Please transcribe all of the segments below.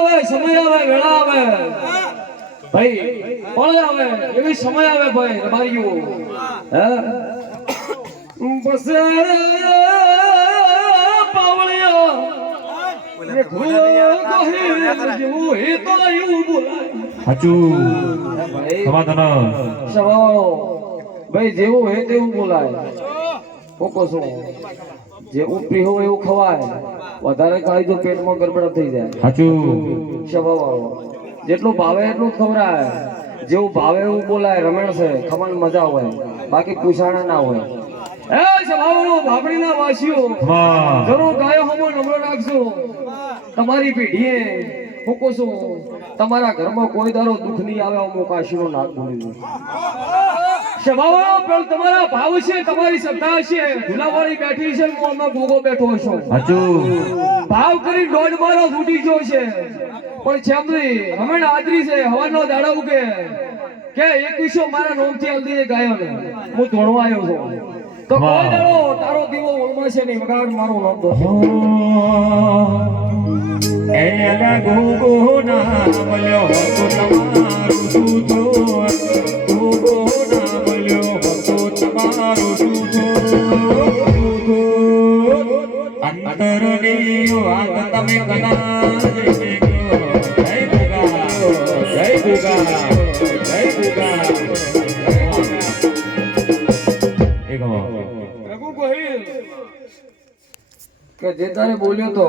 આવે સમય આવે વેળા આવે. ભાઈ પણ આવે? એવી સમય આવે ભાઈ રબારીઓ. હા? બસ પાવળિયો. એ ઢોલ કહે જેવું હે તો એવું બોલાય ભાઈ ભાઈ જેવું હે તેવું બોલાય. કોકો શું જે ઉપરી હોય એવું ખવાય. વધારે ખાઈ તો પેટમાં ગરબડ થઈ જાય. સાચું. સ્વભાવવાળો. જેટલું ભાવે એટલું ખવડાય જેવું ભાવે એવું બોલાય રમેણ છે ખમણ મજા હોય. બાકી પૂછાણા ના હોય. એ સ્વભાવવાળો ભાભડીના વાસીઓ. ઘરો ગાયો હમો નમરો રાખજો તમારી પેઢીએ હું કહું છું. તમારા ઘરમાં કોઈ દારો દુઃખ નહીં આવે અમુક કાશીનો નાક ભૂલી સ્વભાવ તમારા ભાવ છે તમારી શ્રદ્ધા છે. ભૂલાવાળી બેઠી છે હું આમાં બેઠો છો. ભાવ કરી દોઢ મારો ફૂટી ગયો છે. પણ છેમલી હમણાં આદરી છે હવાનો દાડા ઉગે. કે એકવીસો મારા નોમથી હલ્દી ગાયો ને હું આવ્યો છું. તો કોઈ દાડો તારો દીવો ઓળમાશે નહીં વગાડ મારો નામ દો એલા ગોગો નામ લ્યો હતો તમારું સૂતો કે જે તારે બોલ્યો તો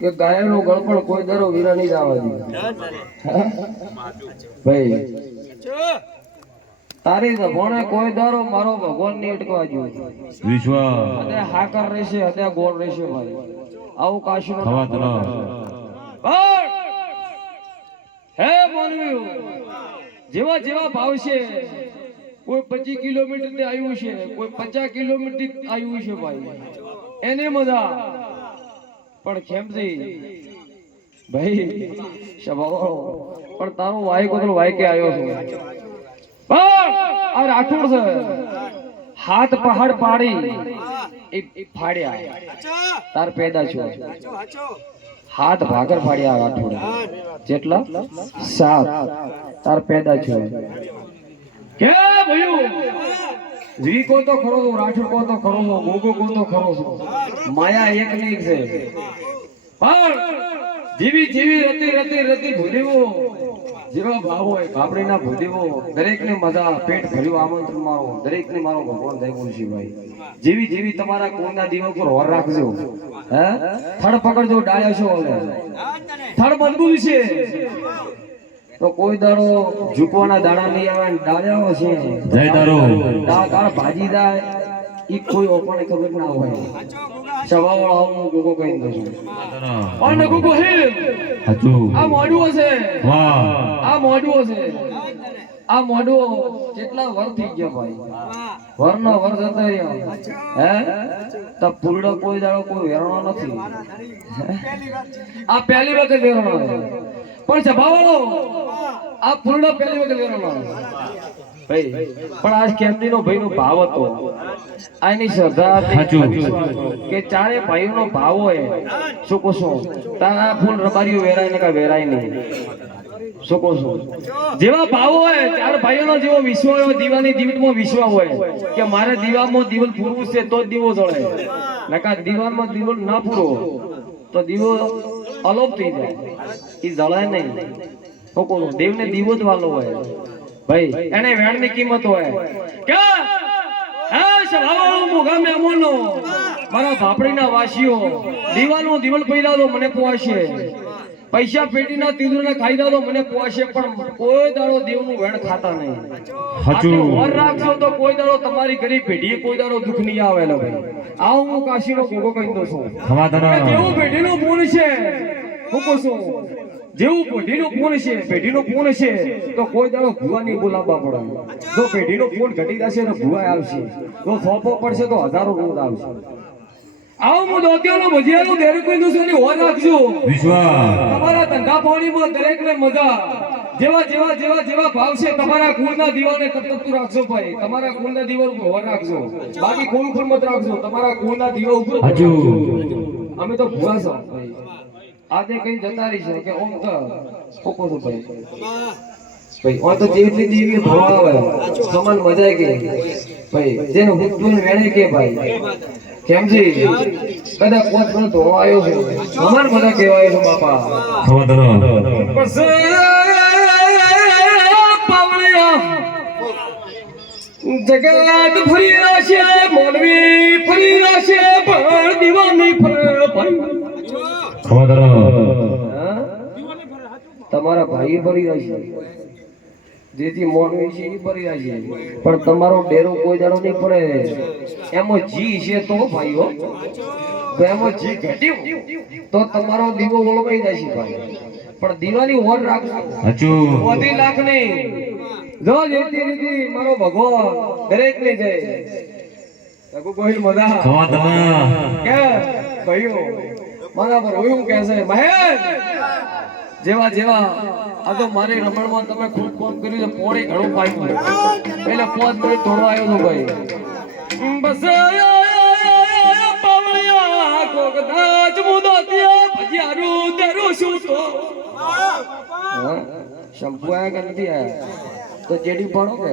કે ગાયનો ગળપણ કોઈ દરો વીરા નહીં જવા દે. ભાઈ તારી ભણે કોઈ દારો મારો ભગવાનની અટકવા જો વિશ્વ અને હાકર રહેશે અને ગોળ રહેશે ભાઈ આવું કાશી નો ખવા તનો હે માનવીઓ જેવા જેવા ભાવ છે કોઈ પચીસ કિલોમીટરથી આવ્યું છે કોઈ પચાસ કિલોમીટર આવ્યું છે ભાઈ. એને મજા. પણ ખેમજી, ભાઈ સ્વભાવ પણ તારો વાય કોતરો વાય કે આવ્યો છે. પણ આ રાઠોડ છે. હાથ પહાડ પાડી, એ ફાડ્યા. તાર પેદા છો. હાથ ભાગર ફાડ્યા રાઠોડ. જેટલા સાત, તાર પેદા છો કે ભયું? જી કો તો ખરો છો, રાઠોડ કો તો ખરો છો, મોગો કો તો ખરો છું. માયા એક ની છે. પણ જીવી જીવી રતી રતી રતી ભૂલીવો, જેવા ભાવ હોય ભાપડીના ભૂલીવો દરેક ને મજા પેટ ભર્યું આમંત્રણ મારો દરેક ને મારો ભગવાન જય ગુરુજીભાઈ જેવી જેવી તમારા કુળના દીવા પર હોર રાખજો. હે? થડ પકડજો, ડાળ્યો છો ઓલે થડ મજબૂત છે. તો કોઈ દાડો ઝૂકવાના દાડા નહીં આવે દાડાઓ છે. જય તારો દાળ ભાજી દાય ઈ કોઈ ઓપણે ખબર ના હોય. સવાવાળા હું ગોગો કહી દઉં છું અને ગોગો હે આ મોડું હશે. વાહ. આ મોડું હશે. આ મોઢું કેટલા વર થઈ ગયા ભાઈ? વરનો વર થતો હે? તો ફૂલડો કોઈ દાડો કોઈ વેરણો નથી. આ પહેલી વખત વેરણો. પણ સભાવાળો આ ફૂલડો પહેલી વખત વેરણો ભાઈ પણ આ કેમની નો ભાઈ નો ભાવ હતો. આની શ્રદ્ધા હતી. સાચું. કે ચારે ભાઈઓ નો ભાવ હોય. શું કહો છો? તારા ફૂલ રબારીઓ વેરાય ને કા વેરાય નહીં. શું કહો છો? જેવા ભાવ હોય, ચાર ભાઈઓનો જેવો વિશ્વ હોય, દીવાની દીવટમાં વિશ્વ હોય, કે મારે દીવામાં દીવલ પૂરવું છે તો જ દીવો જળે નકા દીવામાં દીવલ ના પૂરો, તો દીવો અલોપ થઈ જાય. એ જળાય નહીં. શકો છો? દેવને દીવો જ વાલો હોય. ભાઈ, એને વેણની કિંમત હોય. કે મારા ભાપડીના વાસીઓ, દીવાનો દીવલ પહેલા મને પોવાશે. પૈસા પેટીના તીદુને ખાઈ દો મને પોવાશે પણ કોઈ દાડો દેવનું વેણ ખાતા નહીં. હજુ વર રાખશો તો કોઈ દાડો તમારી ગરીબ પેઢીએ કોઈ દાડો દુઃખ નહીં આવે લે ભાઈ. આવું હું કાશીનો ભોગો કહી દઉં છું. જેવું પેઢીનું પૂન છે હું કહું છું. જેવું પેઢીનું પૂન છે પેઢીનું પૂન છે તો કોઈ દાડો ભૂવા નહીં બોલાવવા પડે. જો પેઢીનું પૂન ઘટી જશે તો ભૂવા આવશે. જો સોંપો પડશે તો હજારો રોડ આવશે. આવું હું દોત્યાનો ભજીયાનું દેરું દઉં છું હોર રાખજો. વિશ્વાસ. તમારા ધંધા પાણીમાં દરેકને મજા. જેવા જેવા જેવા જેવા ભાવ છે તમારા કુળના દીવાને તપતપતું રાખજો ભાઈ. તમારા કુળના દીવા ઉપર હોર રાખજો. બાકી કુળ ઉપર મત રાખજો. તમારા કુળના દીવા ઉપર હજુ. અમે તો ભૂવા છો ભાઈ. આજે કઈ જતા રહી છે કે ઓમ તો પોકો છો ભાઈ. ભાઈ ઓય તો જેવી જેવી ભવા આવે સમાન મજા કે. ભાઈ જેને હુકતું વેણે કે ભાઈ. કેમ છે કદાચ કોચ નો આવ્યો છે મજા કહેવાય છે બાપા. ધરો જગત ફરી રહેશે મોનવી ફરી રહેશે પણ દીવાની ફરે ભાઈ? તમારા ભાઈ ફરી રહેશે જેથી મોરવી છે એ ફરી છે પણ તમારો ડેરો કોઈ દાડો નહીં પડે એમાં જી છે તો ભાઈઓ. તો એમાં જી ઘટ્યું. તો તમારો દીવો ઓળખાઈ જશે ભાઈ પણ દીવાની ઓર રાખજો હજુ વધી લાખ નહીં જો જેતી રીતિ મારો ભગવાન દરેક ને છે રઘુ ગોહિલ મજા કે ભાઈઓ મારા પર કહે છે, મહેશ, જેવા જેવા, આ તો મારી રમણમાં તમે ખૂબ કોમ કર્યું છે, પોણી ઘણું પાયું એટલે પાંચ મિનિટ થોડો આવ્યો હતો ભાઈ. બસ પાવળિયા કોકદાચ મુદોતિયા ભજીયારું તેરું શું તો? શંભુ આયા કે નથી આયા? તો જેડી પડો કે?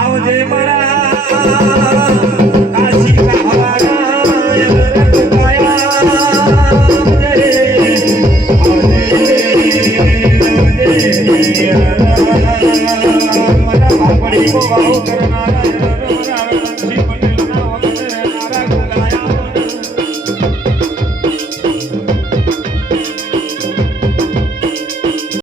આવજે મારા. આવજે